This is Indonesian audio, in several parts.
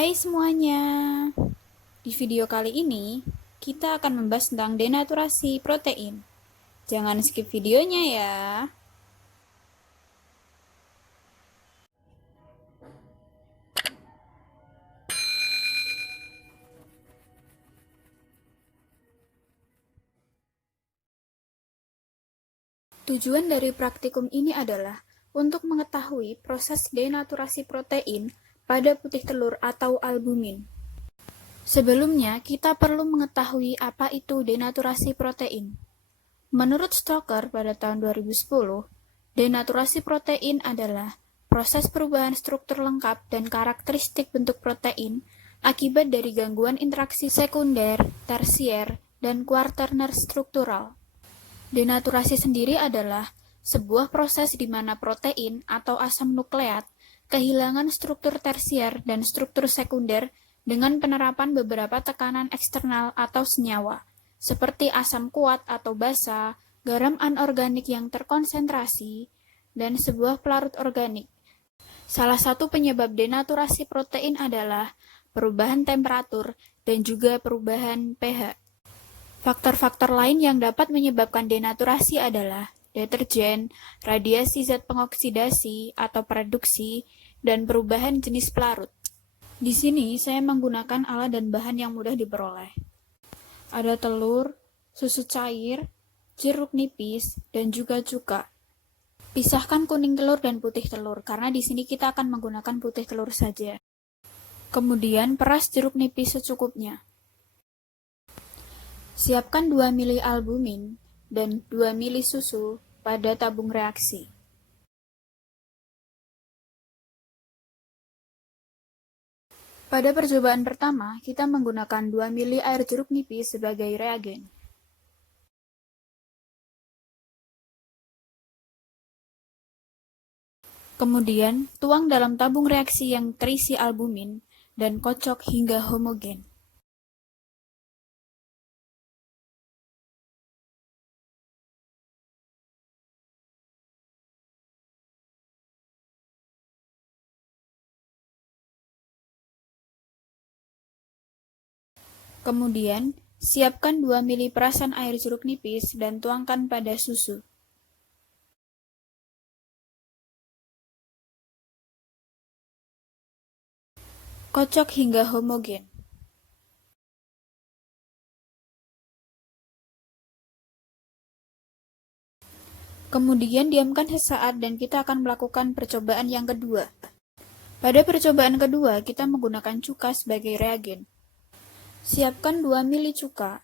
Hai semuanya, di video kali ini kita akan membahas tentang denaturasi protein. Jangan skip videonya ya. Tujuan dari praktikum ini adalah untuk mengetahui proses denaturasi protein pada putih telur atau albumin. Sebelumnya, kita perlu mengetahui apa itu denaturasi protein. Menurut Stoker pada tahun 2010, denaturasi protein adalah proses perubahan struktur lengkap dan karakteristik bentuk protein akibat dari gangguan interaksi sekunder, tersier, dan kuaterner struktural. Denaturasi sendiri adalah sebuah proses di mana protein atau asam nukleat kehilangan struktur tersier dan struktur sekunder dengan penerapan beberapa tekanan eksternal atau senyawa, seperti asam kuat atau basa, garam anorganik yang terkonsentrasi, dan sebuah pelarut organik. Salah satu penyebab denaturasi protein adalah perubahan temperatur dan juga perubahan pH. Faktor-faktor lain yang dapat menyebabkan denaturasi adalah deterjen, radiasi zat pengoksidasi atau reduksi, dan perubahan jenis pelarut. Di sini saya menggunakan alat dan bahan yang mudah diperoleh. Ada telur, susu cair, jeruk nipis, dan juga cuka. Pisahkan kuning telur dan putih telur, karena di sini kita akan menggunakan putih telur saja. Kemudian peras jeruk nipis secukupnya. Siapkan 2 ml albumin dan 2 ml susu pada tabung reaksi. Pada percobaan pertama, kita menggunakan 2 ml air jeruk nipis sebagai reagen. Kemudian, tuang dalam tabung reaksi yang terisi albumin dan kocok hingga homogen. Kemudian, siapkan 2 ml perasan air jeruk nipis dan tuangkan pada susu. Kocok hingga homogen. Kemudian diamkan sesaat dan kita akan melakukan percobaan yang kedua. Pada percobaan kedua, kita menggunakan cuka sebagai reagen. Siapkan 2 ml cuka.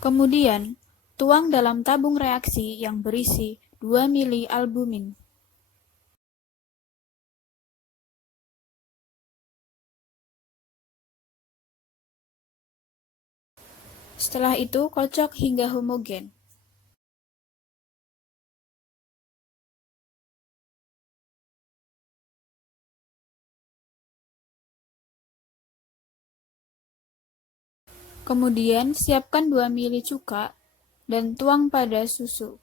Kemudian, tuang dalam tabung reaksi yang berisi 2 ml albumin. Setelah itu, kocok hingga homogen. Kemudian, siapkan 2 ml cuka dan tuang pada susu.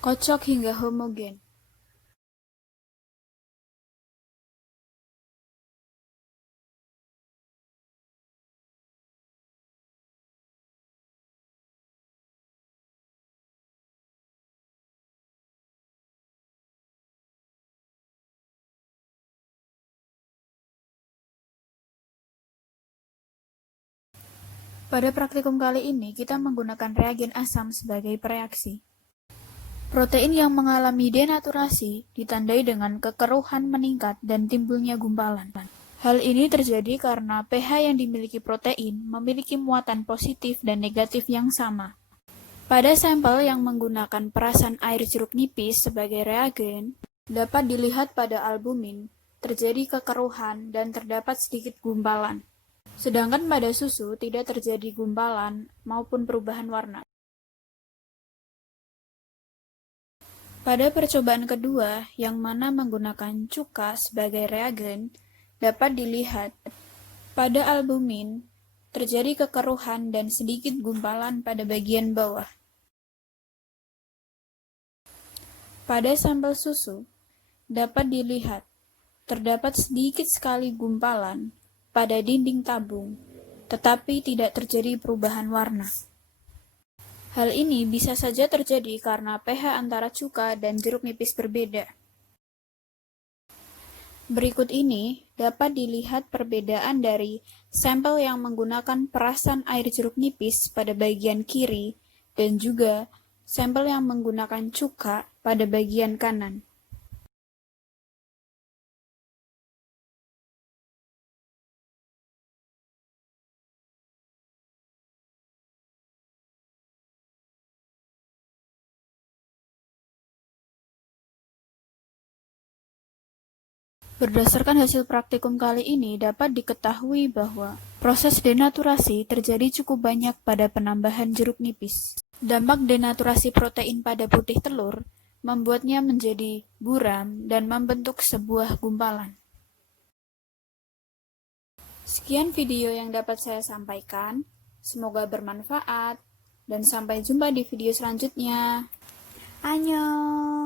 Kocok hingga homogen. Pada praktikum kali ini, kita menggunakan reagen asam sebagai pereaksi. Protein yang mengalami denaturasi ditandai dengan kekeruhan meningkat dan timbulnya gumpalan. Hal ini terjadi karena pH yang dimiliki protein memiliki muatan positif dan negatif yang sama. Pada sampel yang menggunakan perasan air jeruk nipis sebagai reagen, dapat dilihat pada albumin terjadi kekeruhan dan terdapat sedikit gumpalan. Sedangkan pada susu tidak terjadi gumpalan maupun perubahan warna. Pada percobaan kedua, yang mana menggunakan cuka sebagai reagen, dapat dilihat pada albumin terjadi kekeruhan dan sedikit gumpalan pada bagian bawah. Pada sampel susu, dapat dilihat terdapat sedikit sekali gumpalan pada dinding tabung, tetapi tidak terjadi perubahan warna. Hal ini bisa saja terjadi karena pH antara cuka dan jeruk nipis berbeda. Berikut ini dapat dilihat perbedaan dari sampel yang menggunakan perasan air jeruk nipis pada bagian kiri dan juga sampel yang menggunakan cuka pada bagian kanan. Berdasarkan hasil praktikum kali ini, dapat diketahui bahwa proses denaturasi terjadi cukup banyak pada penambahan jeruk nipis. Dampak denaturasi protein pada putih telur membuatnya menjadi buram dan membentuk sebuah gumpalan. Sekian video yang dapat saya sampaikan. Semoga bermanfaat dan sampai jumpa di video selanjutnya. Annyeong!